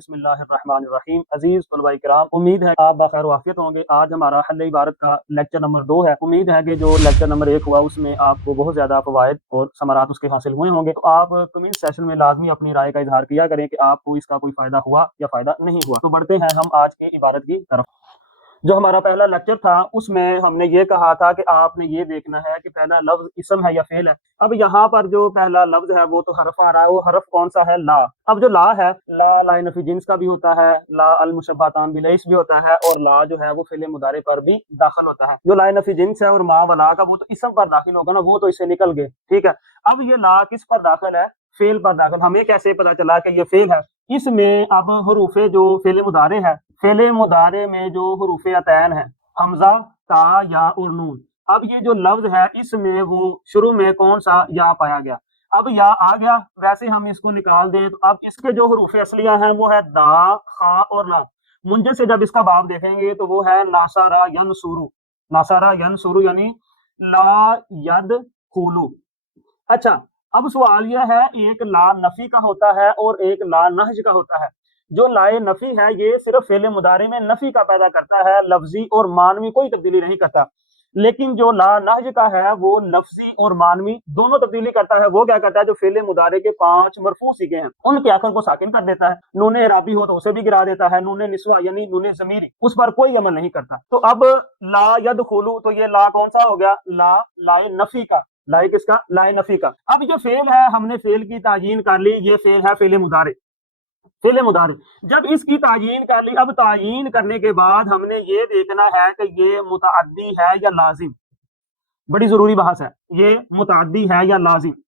بسم اللہ الرحمن الرحیم۔ عزیز طلباء کرام، امید ہے آپ بخیر و عافیت ہوں گے۔ آج ہمارا حل عبارت کا لیکچر نمبر 2 ہے۔ امید ہے کہ جو لیکچر نمبر 1 ہوا اس میں آپ کو بہت زیادہ فوائد اور ثمرات اس کے حاصل ہوئے ہوں گے۔ تو آپ کمنٹ سیشن میں لازمی اپنی رائے کا اظہار کیا کریں کہ آپ کو اس کا کوئی فائدہ ہوا یا فائدہ نہیں ہوا۔ تو بڑھتے ہیں ہم آج کے عبارت کی طرف۔ جو ہمارا پہلا لیکچر تھا اس میں ہم نے یہ کہا تھا کہ آپ نے یہ دیکھنا ہے کہ پہلا لفظ اسم ہے یا فعل ہے۔ اب یہاں پر جو پہلا لفظ ہے وہ تو حرف آ رہا ہے، وہ حرف کون سا ہے؟ لا۔ اب جو لا ہے، لا نفی جنس کا بھی ہوتا ہے، لا المشبہتان بلیس بھی ہوتا ہے، اور لا جو ہے وہ فعل مضارع پر بھی داخل ہوتا ہے۔ جو لا نفی جنس ہے اور ما ولا کا وہ تو اسم پر داخل ہوگا نا، وہ تو اس سے نکل گئے، ٹھیک ہے۔ اب یہ لا کس پر داخل ہے؟ فعل پر داخل۔ ہمیں کیسے پتا چلا کہ یہ فعل ہے؟ اس میں اب حروف جو فعل مضارع ہے، فعل مضارع میں جو حروف عطین ہے، حمزہ، تا، یا اور نون، اب یہ جو لفظ ہے اس میں وہ شروع میں کون سا یا پایا گیا؟ اب یا آ گیا، ویسے ہم اس کو نکال دیں تو اب اس کے جو حروف اصلیہ ہیں وہ ہے دا، خا اور لا۔ منجد سے جب اس کا باب دیکھیں گے تو وہ ہے ناصرہ ینصرو، ناصرہ ینصرو یعنی لا ید خولو۔ اچھا، اب سوال یہ ہے، ایک لا نفی کا ہوتا ہے اور ایک لا نہج کا ہوتا ہے۔ جو لائے نفی ہے یہ صرف فعل مضارع میں نفی کا پیدا کرتا ہے، لفظی اور معنوی کوئی تبدیلی نہیں کرتا۔ لیکن جو لا نہج کا ہے وہ لفظی اور معنوی دونوں تبدیلی کرتا ہے۔ وہ کیا کرتا ہے؟ جو فعل مضارع کے 5 مرفوع صیغے ہیں ان کے آخر کو ساکن کر دیتا ہے، نون اعرابی ہو تو اسے بھی گرا دیتا ہے، نون نسوہ یعنی نون ضمیری اس پر کوئی عمل نہیں کرتا۔ تو اب لا یدخلو، تو یہ لا کون سا ہو گیا؟ لا لائے نفی کا۔ لائے کس کا؟ لائے نفی کا۔ اب جو فعل ہے ہم نے فعل کی تعیین کر لی، یہ فعل ہے فعل مضارع، فعل مضارع۔ جب اس کی تعیین کر لی، اب تعیین کرنے کے بعد ہم نے یہ دیکھنا ہے کہ یہ متعدی ہے یا لازم۔ بڑی ضروری بحث ہے، یہ متعدی ہے یا لازم۔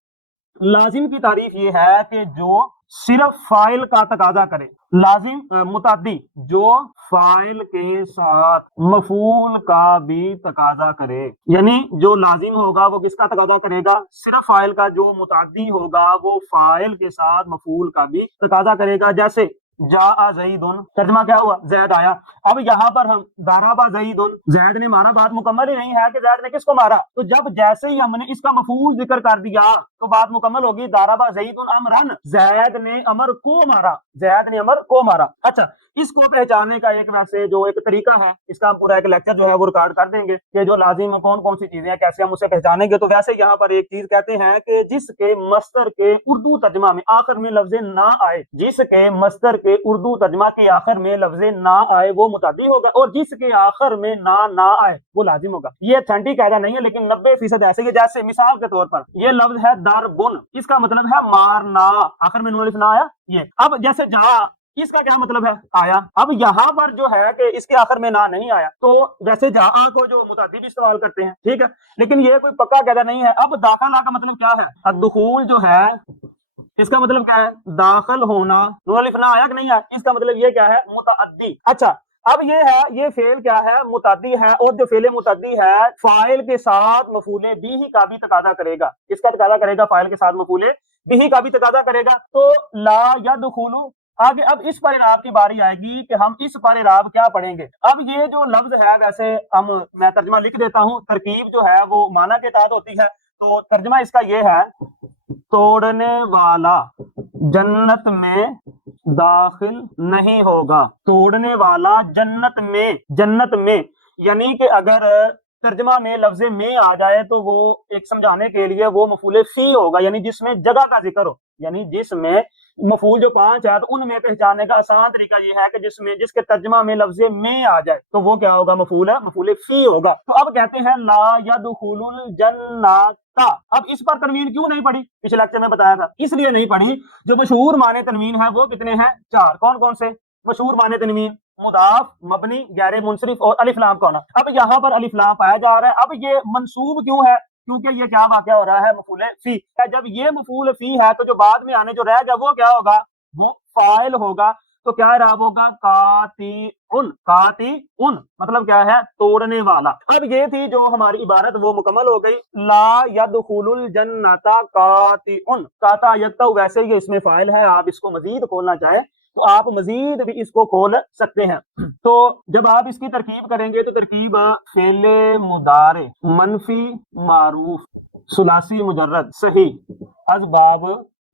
لازم کی تعریف یہ ہے کہ جو صرف فاعل کا تقاضا کرے۔ لازم متعدی جو فاعل کے ساتھ مفعول کا بھی تقاضا کرے، یعنی جو لازم ہوگا وہ کس کا تقاضا کرے گا؟ صرف فاعل کا۔ جو متعدی ہوگا وہ فاعل کے ساتھ مفعول کا بھی تقاضا کرے گا۔ جیسے جاء زیدن، ترجمہ کیا ہوا؟ زید آیا۔ اب یہاں پر ہم ضرب زیدن، زید نے مارا، بات مکمل ہی نہیں ہے کہ زید نے کس کو مارا۔ تو جب جیسے ہی ہم نے اس کا مفعول ذکر کر دیا تو بات مکمل ہوگی، ضرب زیدن امرن، زید نے امر کو مارا، زید نے امر کو مارا۔ اچھا، اس کو پہچاننے کا ایک ویسے جو ایک طریقہ ہے، اس کا پورا ایک لیکچر جو ہے وہ ریکارڈ کر دیں گے کہ جو لازم کون کون سی چیزیں ہیں، کیسے ہم اسے پہچانیں گے۔ تو ویسے یہاں پر ایک چیز کہتے ہیں کہ جس کے مصدر کے اردو ترجمہ میں آخر میں لفظ نہ آئے، جس کے مصدر کے اردو ترجمہ کے آخر میں لفظ نہ آئے وہ متعدی ہوگا، اور جس کے آخر میں نہ آئے وہ لازم ہوگا۔ یہ اتھینٹک قاعدہ نہیں ہے لیکن 90% ایسے ہی۔ جیسے مثال کے طور پر یہ لفظ ہے ضربن، اس کا مطلب ہے مارنا، آخر میں نون الف نہ آیا یہ۔ اب جیسے جا، اس کا کیا مطلب ہے؟ آیا۔ اب یہاں پر جو ہے کہ اس کے آخر میں نہ نہیں آیا، تو ویسے جا کو جو متعدی بھی استعمال کرتے ہیں، ٹھیک ہے، لیکن یہ کوئی پکا قاعدہ نہیں ہے۔ اب داخلہ کا مطلب کیا ہے؟ الدخول جو ہے اس کا مطلب کیا ہے؟ داخل ہونا، نون الف نہ آیا کہ نہیں آیا، اس کا مطلب یہ کیا ہے؟ متعدی۔ اچھا، اب یہ ہے، یہ فعل کیا ہے؟ متعدی ہے، اور جو فعل متعدی ہے فاعل کے ساتھ مفعول بھی کا بھی تقاضا کرے گا۔ کس کا تقاضا کرے گا؟ فاعل کے ساتھ مفعول بھی کا بھی تقاضا کرے گا۔ تو لا یدخلو آگے، اب اس پر اعراب کی باری آئے گی کہ ہم اس پر اعراب کیا پڑھیں گے۔ اب یہ جو لفظ ہے، ویسے میں ترجمہ لکھ دیتا ہوں، ترکیب جو ہے وہ معنی کے تحت ہوتی ہے۔ تو ترجمہ اس کا یہ ہے، توڑنے والا جنت میں داخل نہیں ہوگا۔ توڑنے والا جنت میں یعنی کہ اگر ترجمہ میں لفظ میں آ جائے تو وہ ایک سمجھانے کے لیے وہ مفعول فی ہوگا، یعنی جس میں جگہ کا ذکر ہو، یعنی جس میں مفعول جو 5 ہے تو ان میں پہچاننے کا آسان طریقہ یہ ہے کہ جس کے ترجمہ میں لفظ میں آ جائے تو وہ کیا ہوگا؟ مفعول فی ہوگا۔ تو اب کہتے ہیں لا یدخل الجنۃ۔ اب اس پر تنوین کیوں نہیں پڑھی؟ پچھلے لیکچر میں بتایا تھا، اس لیے نہیں پڑھی، جو مشہور معنی تنوین ہے وہ کتنے ہیں؟ 4۔ کون کون سے مشہور معنی تنوین؟ مضاف، مبنی، غیر منصرف اور الف لام کا ہونا۔ اب یہاں پر الف لام پایا جا رہا ہے۔ اب یہ منصوب کیوں ہے؟ کیونکہ یہ کیا واقعہ ہو رہا ہے؟ مفعول فی۔ جب یہ مفعول فی ہے تو جو بعد میں آنے جو رہ گیا وہ کیا ہوگا؟ وہ فاعل ہوگا۔ تو کیا اعراب ہوگا؟ قاطعن، قاطعن مطلب کیا ہے؟ توڑنے والا۔ اب یہ تھی جو ہماری عبارت وہ مکمل ہو گئی، لا یدخل الجنۃ قاطعن۔ قاطع یقطع ویسے ہی اس میں فاعل ہے، آپ اس کو مزید کھولنا چاہیں تو آپ مزید بھی اس کو کھول سکتے ہیں۔ تو جب آپ اس کی ترکیب کریں گے تو ترکیب فعل مضارع منفی معروف ثلاثی مجرد صحیح اسباب